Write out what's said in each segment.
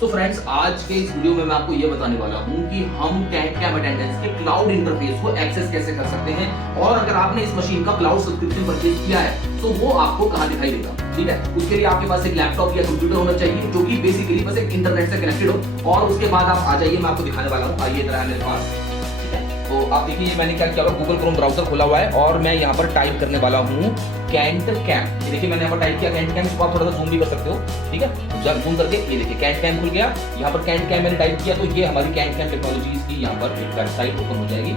So friends, आज के इस वीडियो में मैं आपको ये बताने वाला हूँ कि हम कैम अटेंडेंस के क्लाउड इंटरफेस को एक्सेस कैसे कर सकते हैं, और अगर आपने इस मशीन का क्लाउड सब्सक्रिप्शन परचेज किया है तो वो आपको कहाँ दिखाई देगा। ठीक है, उसके लिए आपके पास एक लैपटॉप या कंप्यूटर होना चाहिए जो कि बेसिकली बस एक इंटरनेट से कनेक्टेड हो, और उसके बाद आप आ जाइए, मैं आपको दिखाने वाला हूँ। आइए इधर मेरे पास। तो आप देखिए मैंने क्या किया, गूगल क्रोम ब्राउजर खोला हुआ है और मैं यहाँ पर टाइप करने वाला हूँ कैंट कैम। ये देखिए मैंने यहाँ पर टाइप किया कैंट कैम, इसको आप थोड़ा सा जूम भी कर सकते हो। ठीक है, जब जूम करके ये देखिए कैंट कैम खुल गया। यहाँ पर कैंट कैम मैंने टाइप किया तो ये हमारी कैंट कैम टेक्नोलॉजीज की यहाँ पर एक वेबसाइट ओपन हो जाएगी।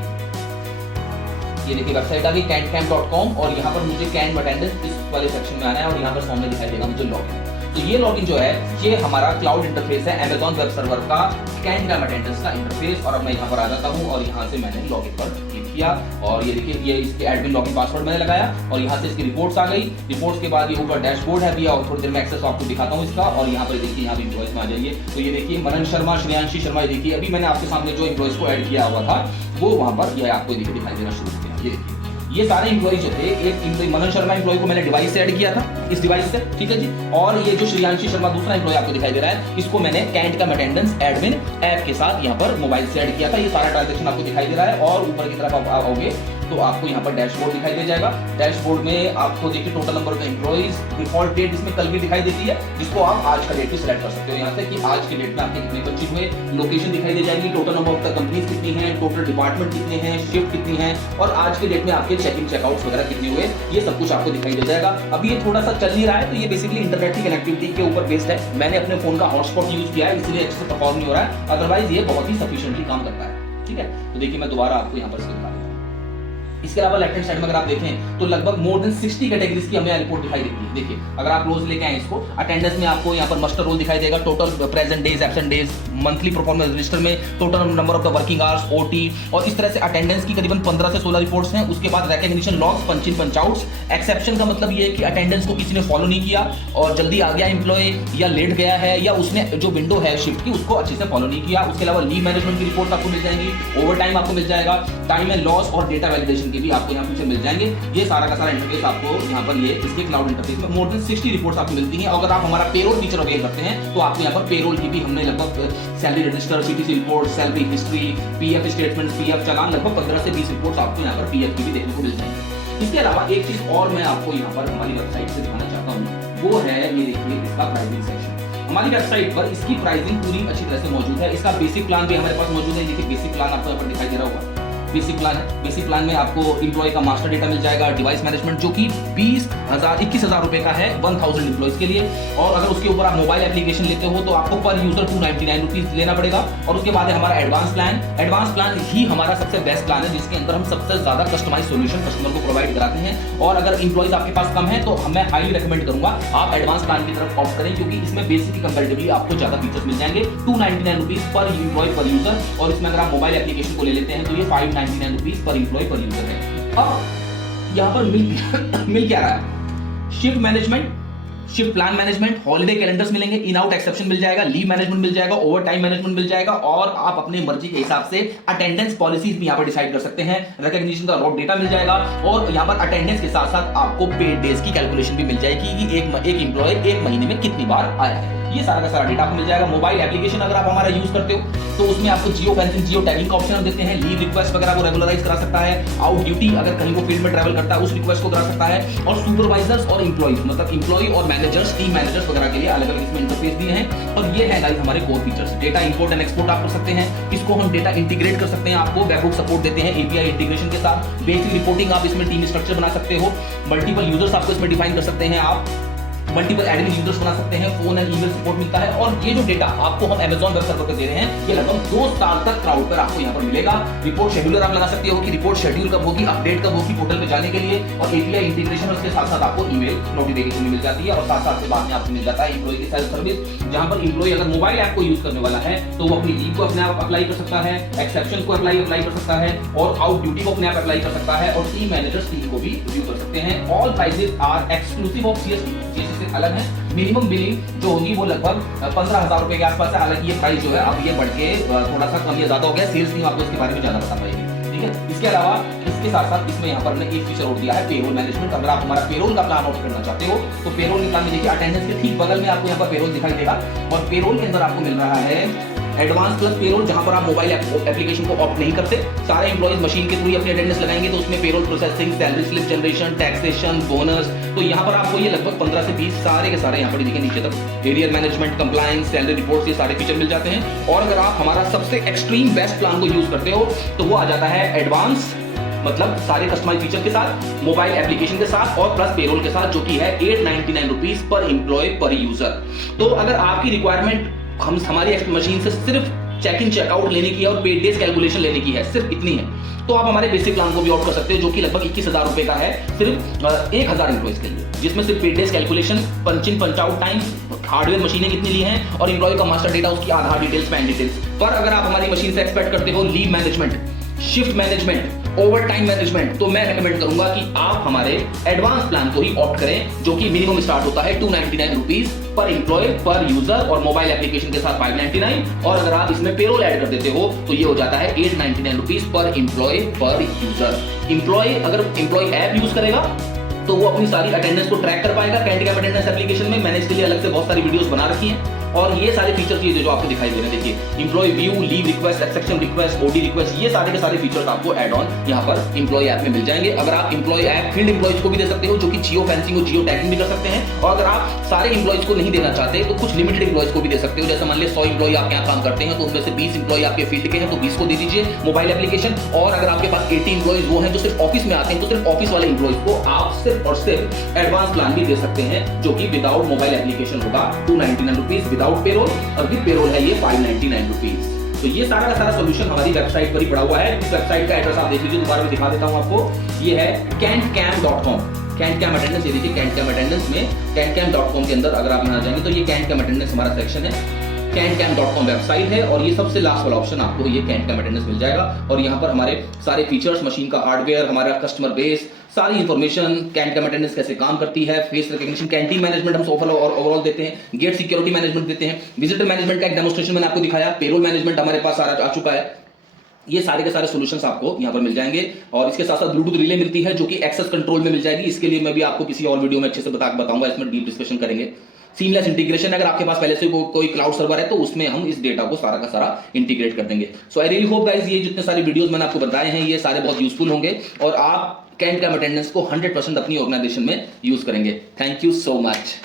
ये देखिए वेबसाइट आ गई cantcam.com, और यहाँ पर मुझे कैम अटेंडेंस इस वाले सेक्शन में आना है और यहाँ पर सामने दिखाई देगा मुझे लॉगिन। तो ये लॉगिन जो है ये हमारा क्लाउड इंटरफेस है Amazon वेब सर्वर का कैम अटेंडेंस का इंटरफेस। और अब मैं यहाँ पर आ जाता हूँ और यहाँ से मैंने लॉगिन पर क्लिक किया और ये देखिए ये इसके एडमिन लॉगिन पासवर्ड मैंने लगाया और यहाँ से इसकी रिपोर्ट्स आ गई। रिपोर्ट्स के बाद ये ऊपर डैशबोर्ड है भैया, और थोड़ी देर में एक्सेस आपको दिखाता हूँ इसका। और यहाँ पर देखिए यहाँ भी इम्प्लॉइज में आ जाइए, तो ये देखिए मनन शर्मा, श्रेयांशी शर्मा, ये देखिए अभी मैंने आपके सामने जो इम्प्लॉइज को ऐड किया हुआ था वो वहाँ पर ये आपको देखिए दिखाई देना शुरू किया। ये देखिए ये सारे इंप्लॉय जो थे, एक इम्प्लॉय मनन शर्मा इंप्लॉय को मैंने डिवाइस से ऐड किया था, इस डिवाइस से। ठीक है जी, और ये जो श्रेयांशी शर्मा दूसरा इंप्लॉय आपको दिखाई दे रहा है, इसको मैंने कैंटकैम अटेंडेंस एडमिन ऐप के साथ यहाँ पर मोबाइल से ऐड किया था। ये सारा ट्रांजैक्शन आपको दिखाई दे रहा है। और ऊपर की तरफ आप आओगे तो आपको यहाँ पर डैशबोर्ड दिखाई दे जाएगा। डैशबोर्ड में आपको देखिए total number of employees, default date इसमें कल भी दिखाई देती है, जिसको आप आज का डेट भी सिलेक्ट कर सकते हो यहाँ से कि आज के डेट में आपके कितने बच्चे हुए, लोकेशन दिखाई दे जाएगी, total number of the companies कितनी है, टोटल डिपार्टमेंट कितने हैं, शिफ्ट कितनी है, और आज के डेट में आपके चेक इन चेकआउट्स वगैरह कितने हुए, ये सब कुछ आपको दिखाई दे जाएगा। अभी ये थोड़ा सा चल नहीं रहा है, तो ये बेसिकली इंटरनेट की कनेक्टिविटी के ऊपर बेस्ड है। मैंने अपने फोन का हॉटस्पॉट यूज किया है, इसलिए अच्छे से परफॉर्म नहीं हो रहा है, अदरवाइज ये बहुत ही सफिशिएंटली काम करता है। ठीक है, तो देखिए मैं दोबारा आपको यहाँ पर दिखा। इसके अलावा लेफ्ट हैंड साइड में अगर आप देखें तो लगभग मोर देन 60 कैटेगरीज की हमें रिपोर्ट दिखाई देती है। देखिए अगर आप रोज लेके आए इसको, अटेंडेंस में आपको यहाँ पर मस्टर रोल दिखाई देगा, total present days, absent days, monthly performance register में total number of the working hours, OT, और इस तरह से अटेंडेंस की करीबन 15 से 16 रिपोर्ट्स हैं। उसके बाद रिकॉग्निशन लॉग्स, पंच इन पंच आउट्स। एक्सेप्शन का मतलब ये है कि अटेंडेंस को किसी ने फॉलो नहीं किया और जल्दी आ गया एम्प्लॉय, या लेट गया है, या उसने जो विंडो है शिफ्ट की उसको अच्छे से फॉलो नहीं किया। उसके अलावा लीव मैनेजमेंट की रिपोर्ट आपको मिल जाएंगी, ओवर टाइम आपको मिल जाएगा, टाइम एंड लॉस और डेटा वैलिडेशन की भी आपको यहाँ पीछे मिल जाएंगे। ये सारा का सारा इंटरफेस आपको यहाँ पर ये इसके क्लाउड इंटरफेस में मोर देन 60 रिपोर्ट्स आपको मिलती हैं। अगर आप हमारा पेरोल फीचर अवेल करते हैं तो आपको यहाँ पर पेरोल की भी हमने लगभग salary register, CTC report, salary history, PF statement, PF challan, लगभग 15 से 20 रिपोर्ट्स आपको यहाँ पर पीएफ की भी देखने को मिल जाएंगी। इसके अलावा एक चीज और मैं आपको यहाँ पर हमारी वेबसाइट से दिखाना चाहता हूँ, वो है ये देखिए इसका प्राइसिंग सेक्शन। हमारी वेबसाइट पर इसकी प्राइसिंग पूरी अच्छी तरह से मौजूद है। इसका बेसिक प्लान भी हमारे पास मौजूद है। देखिए बेसिक प्लान आपको यहाँ पर दिखाई दे रहा होगा, बेसिक प्लान है। बेसिक प्लान में आपको इंप्लॉय का मास्टर डेटा मिल जाएगा, डिवाइस मैनेजमेंट जो कि 21,000 रुपए का है 1000 इंप्लॉयज के लिए। और अगर उसके ऊपर आप मोबाइल एप्लीकेशन लेते हो तो आपको पर यूजर 299 रुपीज देना पड़ेगा। और उसके बाद है हमारा एडवांस प्लान। एडवांस प्लान ही हमारा सबसे बेस्ट प्लान है, जिसके अंदर हम सबसे ज्यादा कस्टमाइज सॉल्यूशन कस्टमर को प्रोवाइड कराते हैं। और अगर इंप्लॉयज आपके पास कम है तो मैं हाईली रिकमेंड करूंगा आप एडवांस प्लान की तरफ ऑप्ट करें, क्योंकि इसमें बेसिक की कंपैरेटिवली आपको ज्यादा फीचर्स मिल जाएंगे। 299 रुपीज पर इंप्लॉय पर यूजर, और इसमें अगर आप मोबाइल एप्लीकेशन को ले लेते हैं तो ये 599 रुपीज पर इंप्लॉय पर यूजर है। अब यहाँ पर मिल क्या रहा है, shift management, shift plan management, holiday calendars मिलेंगे, इन आउट एक्सेप्शन मिल जाएगा, लीव मैनेजमेंट मिल जाएगा, ओवर टाइम मैनेजमेंट मिल जाएगा, और आप अपने मर्जी के हिसाब से अटेंडेंस पॉलिसीज भी यहाँ पर डिसाइड कर सकते हैं। रिकॉग्निशन का रॉ डेटा मिल जाएगा, और यहाँ पर अटेंडेंस के साथ साथ आपको पेड डेज की कैलकुलेशन भी मिल जाएगी कि एक एम्प्लॉय एक महीने में कितनी बार आया है। ये सारा का सारा डेटा आपको मिल जाएगा। मोबाइल एप्लीकेशन अगर आप हमारा यूज करते हो तो उसमें आपको जियो फेंसिंग, जियो टैगिंग का ऑप्शन देते हैं। लीव रिक्वेस्ट वगैरह को रेगुलराइज करा सकता है। आउट ड्यूटी अगर कहीं वो फील्ड में ट्रैवल करता है उस रिक्वेस्ट को करा सकता है। और सुपरवाइजर्स और इंप्लॉइज, मतलब इंप्लॉय और मैनेजर्स, टीम मैनेजर्स वगैरह के लिए अलग अलग इसमें इंटरफेस दिए हैं। और ये है गाइस हमारे core features. Data import and export आप कर सकते हैं, इसको हम डेटा इंटीग्रेट कर सकते हैं, आपको वेबहुक सपोर्ट देते हैं एपीआई इंटीग्रेशन के साथ। बेसिक रिपोर्टिंग आप इसमें टीम स्ट्रक्चर बना सकते हो। मल्टीपल यूजर्स आपको इसमें डिफाइन कर सकते हैं, आप मल्टीपल एडमिन यूजर्स बना सकते हैं। फोन एंड ईमेल सपोर्ट मिलता है। और ये जो डेटा आपको हम Amazon वेब सर्वर पे दे रहे हैं, ये लगभग 2 साल तक क्लाउड पर आपको यहाँ पर मिलेगा। रिपोर्ट शेड्यूलर आप लगा सकते हो कि रिपोर्ट शेड्यूल कब होगी, अपडेट कब होगी पोर्टल पे जाने के लिए। और एपीआई इंटीग्रेशन, उसके साथ साथ आपको ईमेल नोटिफिकेशन मिल जाती है। और साथ साथ बाद में आपको मिल जाता है एम्प्लॉय की सेल्फ सर्विस, जहां पर एम्प्लॉय अगर मोबाइल ऐप को यूज करने वाला है तो वो अपनी लीव को अपने आप अप्लाई कर सकता है, एक्सेप्शन को अप्लाई कर सकता है, और आउट ड्यूटी को अपने आप अप्लाई कर सकता है, और टीम मैनेजर्स टीम को भी रिव्यू कर सकते हैं। All prices are exclusive of CST, GST से अलग है। मिनिमम बिलिंग जो होगी वो लगभग 15,000 रुपए के आसपास है। हालांकि ये प्राइस जो है अब ये बढ़ के थोड़ा सा कम या ज्यादा हो गया, सेल्स टीम आपको इसके बारे में ज्यादा बता पाएगी। ठीक है। इसके अलावा इसके साथ साथ इसमें यहाँ पर हमने एक फीचर और दिया है पेरोल मैनेजमेंट। अगर आप हमारा पेरोल का प्लान ऑप्ट करना चाहते हो तो पेरोल के प्लान में देखिए अटेंडेंस के ठीक बगल में आपको यहाँ पर पेरोल दिखाई देगा, और पेरोल के अंदर आपको मिल रहा है एडवांस प्लस पेरोल, जहां पर आप मोबाइल एप्लीकेशन को ऑप्ट नहीं करते, सारे एम्प्लॉइज मशीन के थ्रू ही अपनी अटेंडेंस लगाएंगे। तो उसमें payroll processing, salary slip generation, taxation, bonus, तो यहाँ पर आपको ये लगभग 15 से 20 सारे के सारे यहाँ पर देखिए नीचे तक arrear management, compliance, salary reports, ये सारे फीचर मिल जाते हैं। और अगर आप हमारा सबसे एक्सट्रीम बेस्ट प्लान को यूज करते हो तो वो आ जाता है एडवांस, मतलब सारे कस्टमाइज फीचर के साथ, मोबाइल एप्लीकेशन के साथ और प्लस पेरोल के साथ, जो कि है 899 रुपीज पर एम्प्लॉय पर यूजर। तो अगर आपकी रिक्वायरमेंट हमारी मशीन से सिर्फ चेक इन चेकआउट लेने की है और पेड डेज कैलकुलेशन लेने की है, सिर्फ इतनी है, तो आप हमारे बेसिक प्लान को भी ऑप्ट कर सकते हो, जो कि लगभग 21,000 रुपए का है सिर्फ 1000 एम्प्लॉइज के लिए, जिसमें सिर्फ पेड डेज कैलकुलेशन, पंच इन पंच आउट टाइम, हार्डवेयर मशीनें कितनी ली हैं और एम्प्लॉय का मास्टर डेटा, उसकी आधार डिटेल्स, पैन डिटेल्स। पर अगर आप हमारी मशीन से एक्सपेक्ट करते हो leave management, shift management, over time management, तो मैं रेकमेंड करूंगा कि आप हमारे एडवांस प्लान को ही ऑप्ट करें, जो कि मिनिमम स्टार्ट होता है 299 रुपीज पर एम्प्लॉय पर यूजर और मोबाइल एप्लीकेशन के साथ 599, और अगर आप इसमें पेरोल ऐड कर देते हो तो ये हो जाता है 899 रुपीज पर एम्प्लॉय पर यूजर। एम्प्लॉय अगर एम्प्लॉय ऐप यूज करेगा तो वो अपनी सारी अटेंडेंस को ट्रैक कर पाएगा। कैंडकैम अटेंडेंस एप्लीकेशन में मैंने इसके लिए अलग से बहुत सारी वीडियोस बना रखी हैं, और ये सारे फीचर्स ये जो आपको दिखाई दे रहे हैं, देखिए employee view, leave request, exception request, OD request, ये सारे के सारे फीचर्स आपको ऐड ऑन यहाँ पर एम्प्लॉय ऐप में मिल जाएंगे। अगर आप एम्प्लॉय ऐप फील्ड एम्प्लॉयज को भी दे सकते हो, जो कि जियो फेंसिंग और जियो टैगिंग भी कर सकते हैं, और अगर आप सारे एम्प्लॉयज को नहीं देना चाहते तो कुछ लिमिटेड एम्प्लॉयज को भी दे सकते हो। जैसे मान लीजिए 100 एम्प्लॉय आपके यहाँ काम करते हैं तो उनमें से 20 एम्प्लॉय आपके फील्ड के हैं तो 20 को दे दीजिए मोबाइल एप्लीकेशन, और अगर आपके पास 80 एम्प्लॉयज वो हैं जो सिर्फ ऑफिस में आते हैं तो सिर्फ ऑफिस वाले एम्प्लॉयज को आप सिर्फ और सिर्फ एडवांस प्लान भी दे सकते हैं, जो कि विदाउट मोबाइल एप्लीकेशन होगा 299 रुपीज, विदाउट पेरोल, और विद पेरोल है ये 599 रुपीज। तो ये सारा का सारा सोल्यूशन हमारी वेबसाइट पर ही पड़ा हुआ है। इस वेबसाइट का एड्रेस आप देख लीजिए, दोबारा मैं दिखा देता हूं आपको। ये है cantcam.com, कैंटकैम अटेंडेंस, ये देखिए कैंटकैम अटेंडेंस में cantcam.com के अंदर अगर आप यहाँ जाएंगे तो ये कैंटकैम अटेंडेंस हमारा सेक्शन है, cantcam.com वेबसाइट है, और ये सबसे लास्ट वाला ऑप्शन आपको ये कैंटकैम अटेंडेंस मिल जाएगा। और यहाँ पर हमारे सारे फीचर्स, मशीन का हार्डवेयर, हमारा कस्टमर बेस, सारी इंफॉर्मेशन, कैंटकैम अटेंडेंस कैसे काम करती है, फेस रिकॉग्निशन, कैंटीन मैनेजमेंट हम ओवरऑल देते हैं, गेट सिक्योरिटी मैनेजमेंट देते हैं, विजिटर मैनेजमेंट का एक डेमोस्ट्रेशन मैंने आपको दिखाया, पेरोल मैनेजमेंट हमारे पास आ चुका है। ये सारे के सारे सॉल्यूशंस आपको यहाँ पर मिल जाएंगे, और इसके साथ साथ ब्लूटूथ रिले मिलती है जो कि एक्सेस कंट्रोल में मिल जाएगी। इसके लिए मैं भी आपको किसी और वीडियो में अच्छे से बताऊंगा, इसमें डीप डिस्कशन करेंगे। सीमलेस इंटीग्रेशन, अगर आपके पास पहले से कोई क्लाउड सर्वर है तो उसमें हम इस डेटा को सारा का सारा इंटीग्रेट कर देंगे। सो आई रियली होप गाइस ये जितने सारे वीडियोस मैंने आपको बताए हैं ये सारे बहुत यूजफुल होंगे, और आप कैंटकैम अटेंडेंस को 100% अपनी ऑर्गेनाइजेशन में यूज करेंगे। Thank you so much.